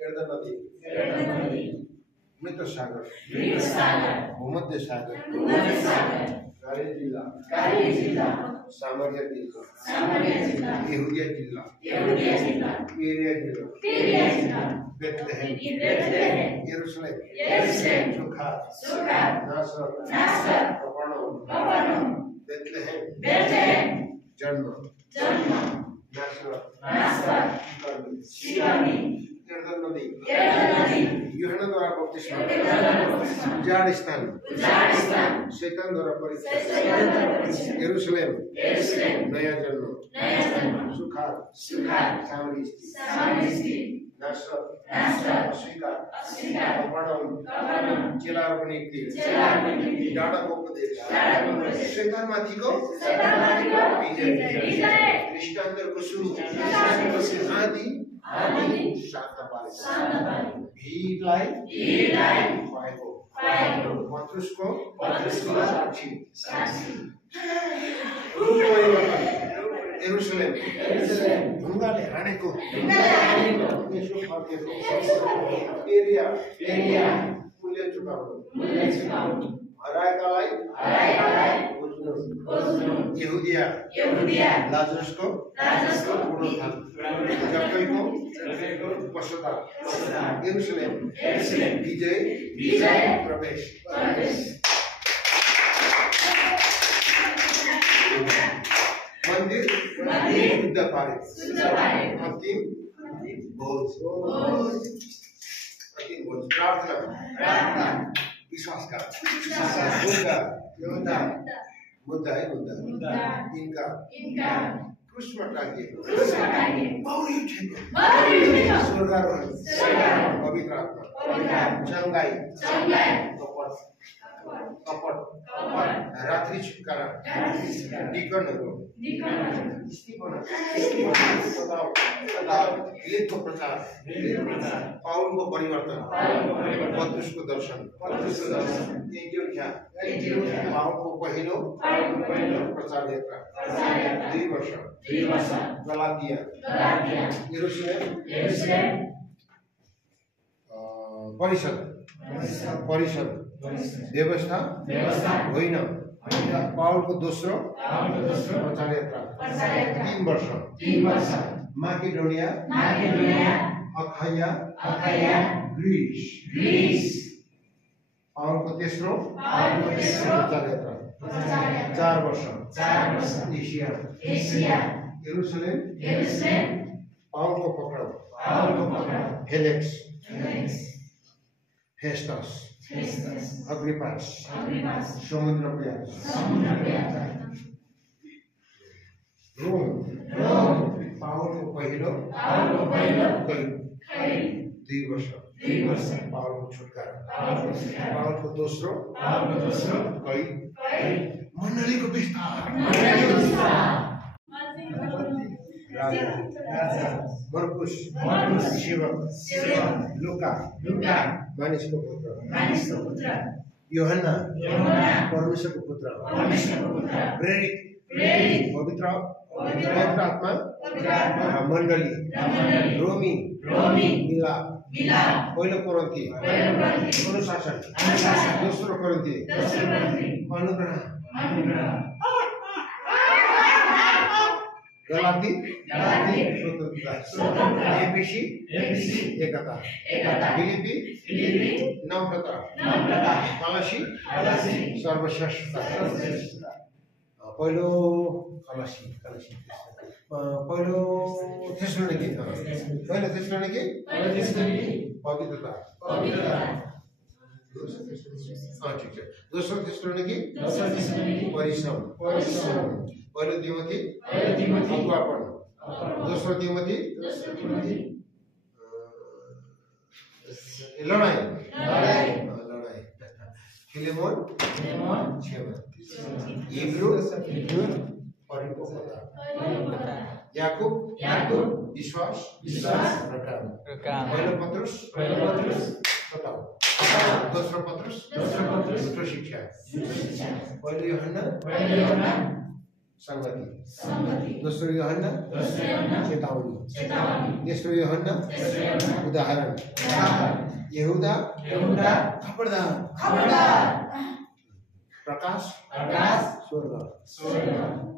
एर्दन नदी मृत सागर भूमध्य सागर गाली जिल्ला सामरिया जिल्ला यहूदिया जिल्ला पेरिया जिल्ला बेथलेहेम यरूशलेम सुखात नासरत कफरनहूम बेथलेहेम जन्म नासरत शिकानी एर्दन नदी यूहन्ना द्वारा बपतिस्मा उजाड़ स्थान शैतान द्वारा परीक्षा यरूशलेम नया जन्म सुखात सामरी स्थिति नासरत अस्वीकार कफरनहूम चेलाहरूको नियुक्ति डाँडाको उपदेश शैतान माथिको विजय दृष्टान्तहरूको सुरु आदि शान्त पारेको भीडलाई खुवाएको पत्रुसको साक्षी यरूशलेम ढुङ्गाले हानेको यसो फर्केको एरिया मूल्य चुकाउनु हराएकालाई बुझ्नु यहुदिया लाजरसको पुनरुत्थान जक्कईको पश्चाताप यरूशलेम विजय प्रवेश मंदिर शुद्ध पारे अंतिम भोज प्रार्थना विश्वास का मुद्दा है इनका क्रूस पर टांगे स्वर्गारोहण पवित्र आत्मा चंगाई कपट रात्रि छुटकारा डिकनहरु यथो प्रचार पाउलको परिवर्तन पत्रुसको दर्शन एन्टियोखिया पाउलको पहिलो प्रचार यात्रा 2 वर्ष गलातिया यरूशलेम परिषद व्यवस्था होइन पाउलको दोस्रो प्रचार यात्रा 3 वर्ष माकेडोनिया अखाया ग्रीस पाउलको तेस्रो प्रचार यात्रा 4 वर्ष एशिया यरूशलेम पाउलको पक्राउ फेलिक्स फेस्टस अग्रिपास समुद्र यात्रा रोम पाउलको पहिलो 2 वर्ष पाउलको छुटकारा पाउलको दोस्रो कैद मण्डलीको विस्तार मर्कुस सेवक लुका मानिसको पुत्र यूहन्ना परमेश्वरको पुत्र प्रेरित पवित्र आत्मा मण्डली रोमी मिलाप पहिलो कोरिन्थी अनुशासन दोस्रो कोरिन्थी अनुग्रह गलाती स्वतन्त्रता एफिसी एकता फिलिपी नम्रता कलसी सर्वश्रेष्ठता पहिलो थेस्सलोनिके पवित्रता ठीक है दोस्रो थेस्सलोनिके परिश्रम पहिलो तिमोथी अगुवापन दोस्रो तिमोथी लडाई फिलेमोन हिब्रू परिपक्वता याकूब विश्वास र काम पहिलो पत्रुस दोस्रो पत्रुस शिक्षा पहिलो यूहन्ना संगति दोस्रो यूहन्ना चेतावनी तेस्रो यूहन्ना उदाहरण यहूदा खबरदार प्रकाश स्वर्ग